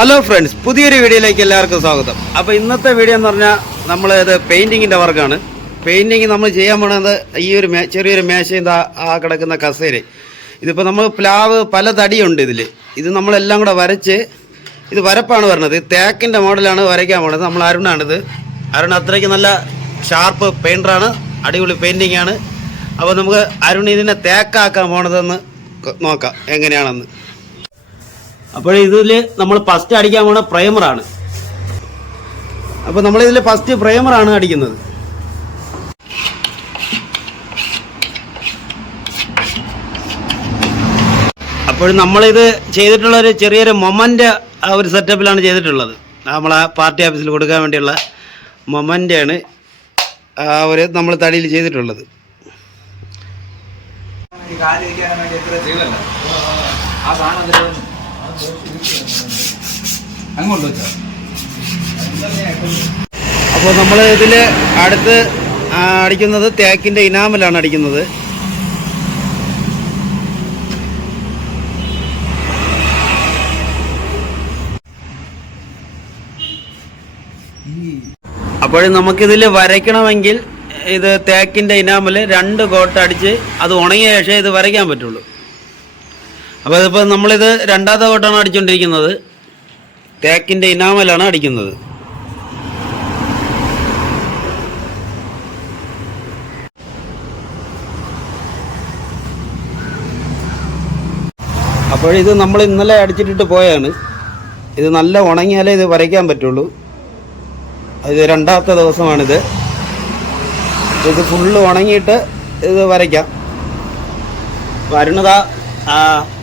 Hello friends, പുതിയൊരു വീഡിയോയിലേക്ക് എല്ലാവർക്കും സ്വാഗതം. അപ്പോൾ ഇന്നത്തെ വീഡിയോ എന്ന് പറഞ്ഞാൽ നമ്മളിത് പെയിൻറ്റിങ്ങിൻ്റെ വർക്കാണ്. പെയിൻറ്റിങ് നമ്മൾ ചെയ്യാൻ പോണത് ഈ ഒരു ചെറിയൊരു മേശയും ആ കിടക്കുന്ന കസേര. ഇതിപ്പോൾ നമ്മൾ പ്ലാവ് പല തടിയുണ്ട് ഇത് നമ്മളെല്ലാം കൂടെ വരച്ച് ഇത് വരപ്പാണ് വരുന്നത്. തേക്കിൻ്റെ മോഡലാണ് വരയ്ക്കാൻ പോണത്. നമ്മൾ അരുണാണിത്. അരുൺ അത്രയ്ക്ക് നല്ല ഷാർപ്പ് പെയിൻറ്ററാണ്, അടിപൊളി പെയിൻറ്റിങ് ആണ്. അപ്പോൾ നമുക്ക് അരുൺ ഇതിനെ തേക്കാക്കാൻ പോണതെന്ന് നോക്കാം എങ്ങനെയാണെന്ന്. അപ്പോൾ ഇതിൽ നമ്മൾ ഫസ്റ്റ് അടിക്കാൻ പോണ പ്രൈമറാണ്. അപ്പോൾ നമ്മളിതിൽ ഫസ്റ്റ് പ്രൈമറാണ് അടിക്കുന്നത്. അപ്പോൾ നമ്മളിത് ചെയ്തിട്ടുള്ളൊരു ചെറിയൊരു മൊമൻ്റ് ആ ഒരു സെറ്റപ്പിലാണ് ചെയ്തിട്ടുള്ളത്. നമ്മളെ പാർട്ടി ഓഫീസിൽ കൊടുക്കാൻ വേണ്ടിയുള്ള മൊമൻ്റാണ് ആ ഒരു നമ്മൾ തടിയിൽ ചെയ്തിട്ടുള്ളത്. അപ്പോൾ നമ്മൾ ഇതിൽ അടുത്ത് അടിക്കുന്നത് തേക്കിൻ്റെ ഇനാമലാണ് അടിക്കുന്നത്. അപ്പോൾ നമുക്കിതിൽ വരയ്ക്കണമെങ്കിൽ ഇത് തേക്കിൻ്റെ ഇനാമൽ 2 കോട്ട് അടിച്ച് അത് ഉണങ്ങിയ ശേഷം ഇത് വരയ്ക്കാൻ പറ്റുള്ളൂ. അപ്പോൾ ഇതിപ്പോൾ നമ്മളിത് 2ാമത്തെ കോട്ടാണ് അടിച്ചുകൊണ്ടിരിക്കുന്നത്. തേക്കിൻ്റെ ഇനാമലാണ് അടിക്കുന്നത്. അപ്പോഴിത് നമ്മൾ ഇന്നലെ അടിച്ചിട്ടിട്ട് പോയാണ്. ഇത് നല്ല ഉണങ്ങിയാലേ ഇത് വരയ്ക്കാൻ പറ്റുള്ളൂ. ഇത് 2ാമത്തെ ദിവസമാണിത്. ഇത് ഫുള്ള് ഉണങ്ങിയിട്ട് ഇത് വരയ്ക്കാം. വരുന്നതാ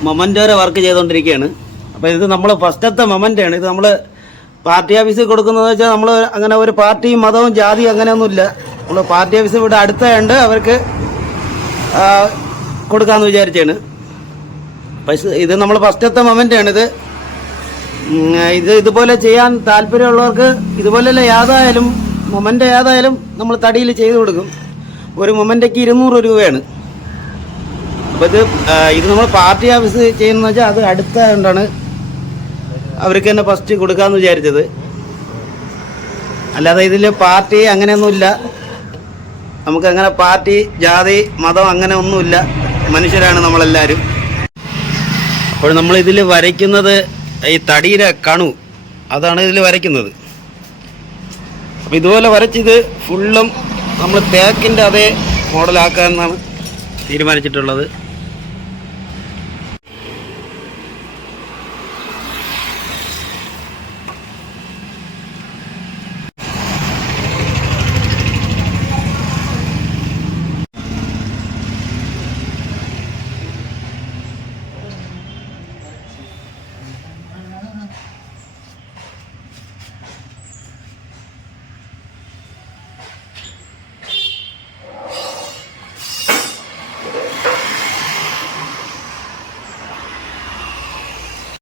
മൊമൻ്റ് വരെ വർക്ക് ചെയ്തുകൊണ്ടിരിക്കുകയാണ്. അപ്പോൾ ഇത് നമ്മൾ ഫസ്റ്റത്തെ മൊമൻ്റാണ്. ഇത് നമ്മൾ പാർട്ടി ഓഫീസിൽ കൊടുക്കുന്നതെന്ന് വെച്ചാൽ നമ്മൾ അങ്ങനെ ഒരു പാർട്ടിയും മതവും ജാതിയും അങ്ങനെയൊന്നുമില്ല. നമ്മൾ പാർട്ടി ഓഫീസ് ഇവിടെ അടുത്തായതുകൊണ്ട് അവർക്ക് കൊടുക്കാമെന്ന് വിചാരിച്ചാണ്. പക്ഷേ ഇത് നമ്മൾ ഫസ്റ്റത്തെ മൊമൻ്റാണിത്. ഇതുപോലെ ചെയ്യാൻ താല്പര്യമുള്ളവർക്ക് ഇതുപോലെയല്ല ഏതായാലും മൊമൻ്റ് ഏതായാലും നമ്മൾ തടിയിൽ ചെയ്ത് കൊടുക്കും. ഒരു മൊമൻ്റയ്ക്ക് 200 രൂപയാണ്. അപ്പോൾ ഇത് നമ്മൾ പാർട്ടി ഓഫീസ് ചെയ്യുന്നതെന്ന് വെച്ചാൽ അത് അടുത്തായതുകൊണ്ടാണ് അവർക്ക് തന്നെ ഫസ്റ്റ് കൊടുക്കാമെന്ന് വിചാരിച്ചത്. അല്ലാതെ ഇതിൽ പാർട്ടി അങ്ങനെയൊന്നുമില്ല. നമുക്കങ്ങനെ പാർട്ടി ജാതി മതം അങ്ങനെ ഒന്നുമില്ല. മനുഷ്യരാണ് നമ്മളെല്ലാവരും. അപ്പോൾ നമ്മളിതിൽ വരയ്ക്കുന്നത് ഈ തടിയുടെ കണു, അതാണ് ഇതിൽ വരയ്ക്കുന്നത്. അപ്പോൾ ഇതുപോലെ വരച്ചിത് ഫുള്ളും നമ്മൾ തേക്കിൻ്റെ അതേ മോഡലാക്കാമെന്നാണ് തീരുമാനിച്ചിട്ടുള്ളത്.